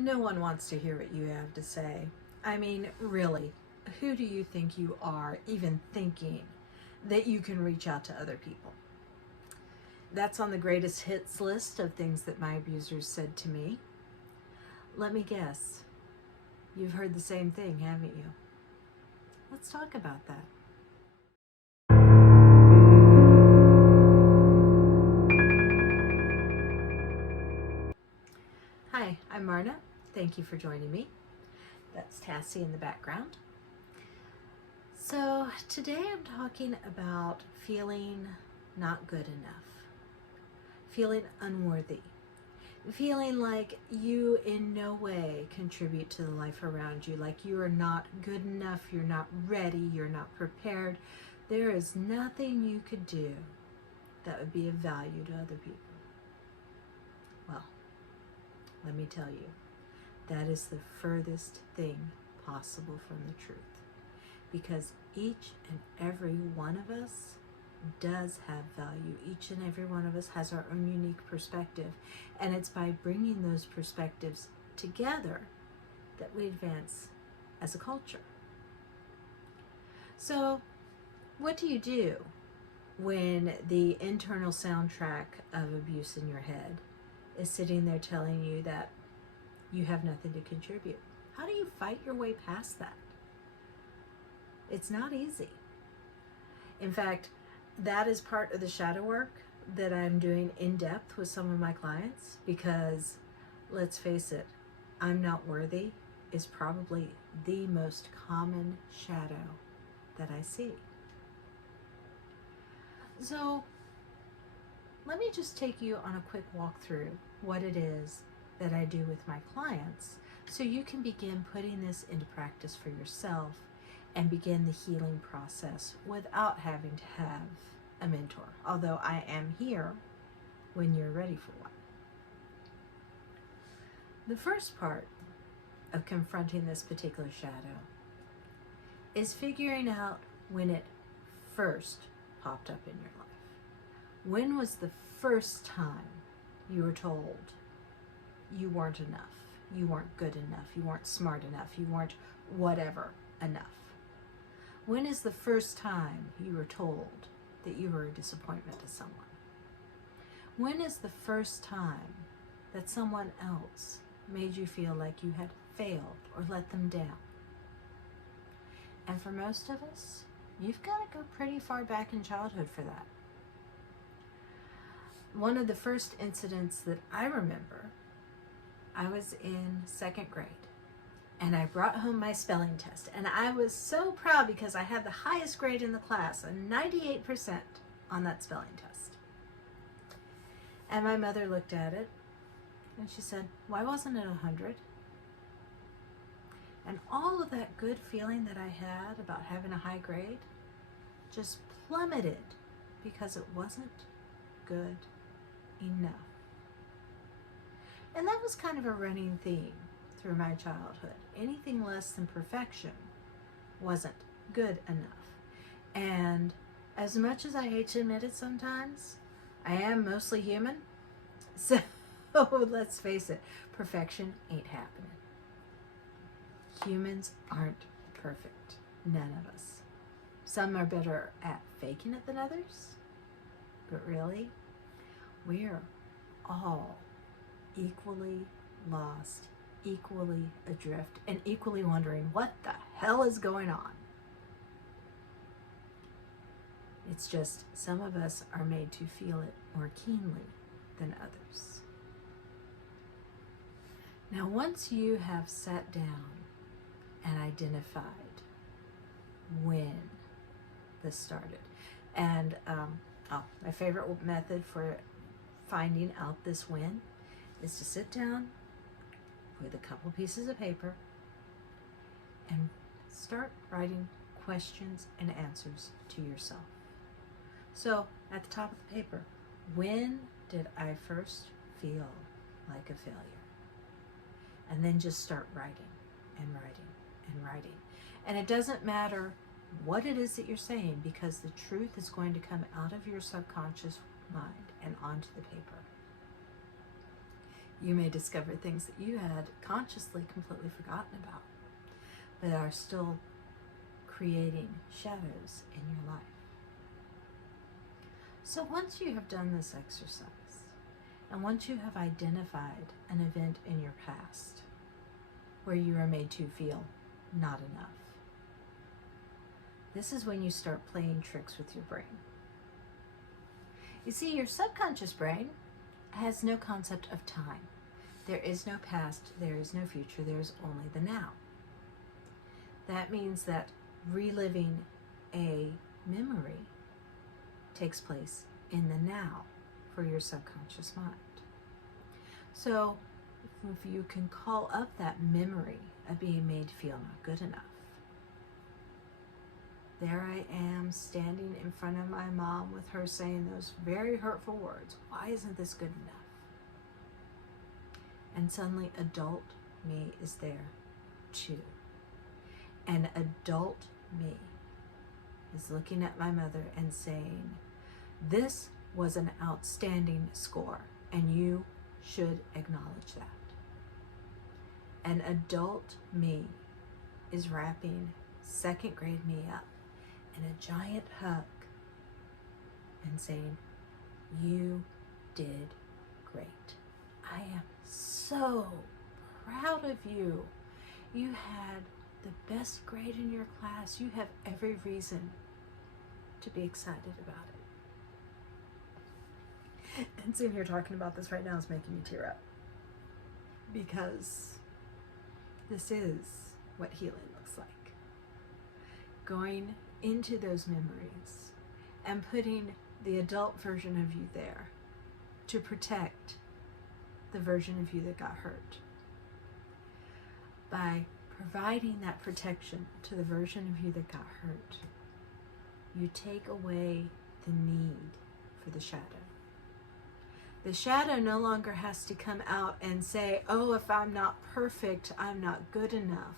No one wants to hear what you have to say. I mean, really, who do you think you are even thinking that you can reach out to other people? That's on the greatest hits list of things that my abusers said to me. Let me guess. You've heard the same thing, haven't you? Let's talk about that. Hi, I'm Marna. Thank you for joining me. That's Tassie in the background. So today I'm talking about feeling not good enough, feeling unworthy, feeling like you in no way contribute to the life around you, like you are not good enough, you're not ready, you're not prepared. There is nothing you could do that would be of value to other people. Well, let me tell you, that is the furthest thing possible from the truth, because each and every one of us does have value. Each and every one of us has our own unique perspective, and it's by bringing those perspectives together that we advance as a culture. So what do you do when the internal soundtrack of abuse in your head is sitting there telling you that you have nothing to contribute? How do you fight your way past that? It's not easy. In fact, that is part of the shadow work that I'm doing in depth with some of my clients, because let's face it, I'm not worthy is probably the most common shadow that I see. So let me just take you on a quick walk through what it is that I do with my clients, so you can begin putting this into practice for yourself and begin the healing process without having to have a mentor, although I am here when you're ready for one. The first part of confronting this particular shadow is figuring out when it first popped up in your life. When was the first time you were told you weren't enough, you weren't good enough, you weren't smart enough, you weren't whatever enough? When is the first time you were told that you were a disappointment to someone? When is the first time that someone else made you feel like you had failed or let them down? And for most of us, you've got to go pretty far back in childhood for that. One of the first incidents that I remember, I was in second grade, and I brought home my spelling test, and I was so proud because I had the highest grade in the class, a 98% on that spelling test. And my mother looked at it and she said, "Why wasn't it 100?" And all of that good feeling that I had about having a high grade just plummeted because it wasn't good enough. And that was kind of a running theme through my childhood. Anything less than perfection wasn't good enough. And as much as I hate to admit it sometimes, I am mostly human. So let's face it, perfection ain't happening. Humans aren't perfect. None of us. Some are better at faking it than others. But really, we're all equally lost, equally adrift, and equally wondering what the hell is going on. It's just some of us are made to feel it more keenly than others. Now, once you have sat down and identified when this started, and my favorite method for finding out this when is to sit down with a couple pieces of paper and start writing questions and answers to yourself. So at the top of the paper, when did I first feel like a failure? And then just start writing and writing and writing. And it doesn't matter what it is that you're saying, because the truth is going to come out of your subconscious mind and onto the paper. You may discover things that you had consciously completely forgotten about, but are still creating shadows in your life. So once you have done this exercise, and once you have identified an event in your past where you are made to feel not enough, this is when you start playing tricks with your brain. You see, your subconscious brain has no concept of time. There is no past, there is no future, there is only the now. That means that reliving a memory takes place in the now for your subconscious mind. So if you can call up that memory of being made to feel not good enough, there I am standing in front of my mom with her saying those very hurtful words. Why isn't this good enough? And suddenly adult me is there too. And adult me is looking at my mother and saying, this was an outstanding score and you should acknowledge that. And adult me is wrapping second grade me up in a giant hug and saying, you did great. I am so proud of you. You had the best grade in your class. You have every reason to be excited about it. And sitting here talking about this right now is making me tear up, because this is what healing looks like. Going into those memories and putting the adult version of you there to protect the version of you that got hurt. By providing that protection to the version of you that got hurt, you take away the need for the shadow. The shadow no longer has to come out and say, oh, if I'm not perfect, I'm not good enough.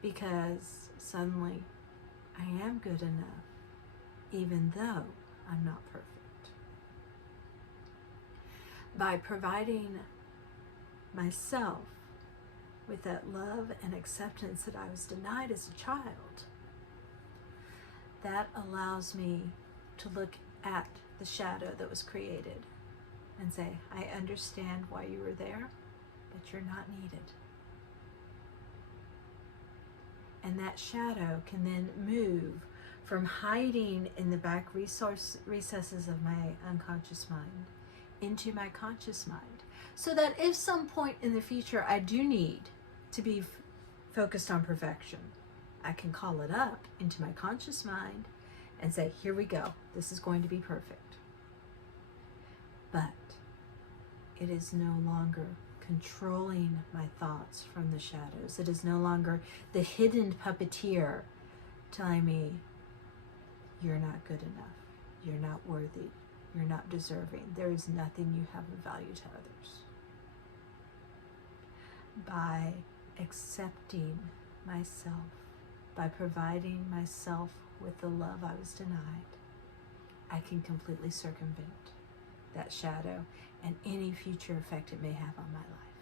Because suddenly I am good enough, even though I'm not perfect. By providing myself with that love and acceptance that I was denied as a child, that allows me to look at the shadow that was created and say, I understand why you were there, but you're not needed. And that shadow can then move from hiding in the back recesses of my unconscious mind into my conscious mind, so that if some point in the future I do need to be focused on perfection, I can call it up into my conscious mind and say, here we go, this is going to be perfect. But it is no longer controlling my thoughts from the shadows. It is no longer the hidden puppeteer telling me, you're not good enough, you're not worthy, you're not deserving, there is nothing you have of value to others. By accepting myself, by providing myself with the love I was denied, I can completely circumvent that shadow and any future effect it may have on my life.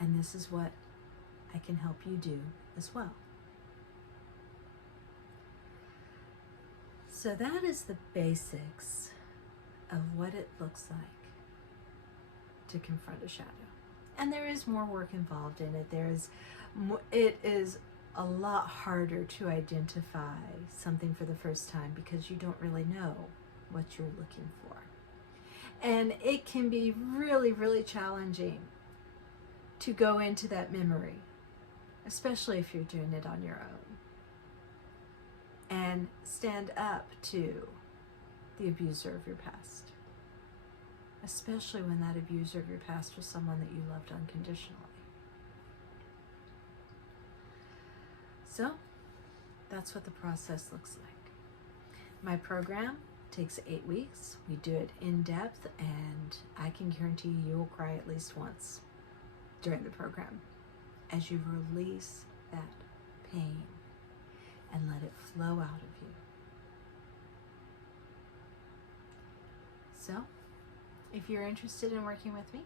And this is what I can help you do as well. So that is the basics of what it looks like to confront a shadow. And there is more work involved in it. It is a lot harder to identify something for the first time because you don't really know what you're looking for. And it can be really, really challenging to go into that memory, especially if you're doing it on your own, and stand up to the abuser of your past, especially when that abuser of your past was someone that you loved unconditionally. So that's what the process looks like. My program takes 8 weeks. We do it in depth, and I can guarantee you will cry at least once during the program as you release that pain and let it flow out of you. So If you're interested in working with me,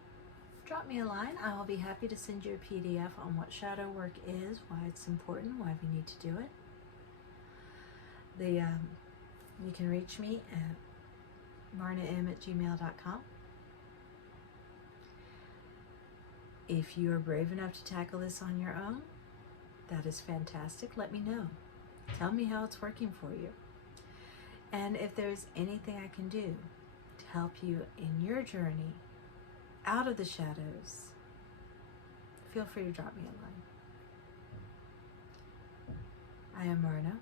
drop me a line. I will be happy to send you a PDF on what shadow work is, why it's important, why we need to do it. You can reach me at marnarenee@gmail.com. If you are brave enough to tackle this on your own, that is fantastic. Let me know. Tell me how it's working for you. And if there's anything I can do to help you in your journey out of the shadows, feel free to drop me a line. I am Marna.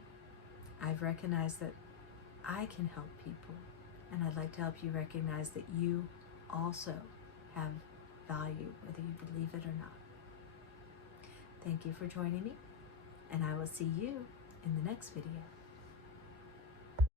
I've recognized that I can help people, and I'd like to help you recognize that you also have value, whether you believe it or not. Thank you for joining me, and I will see you in the next video.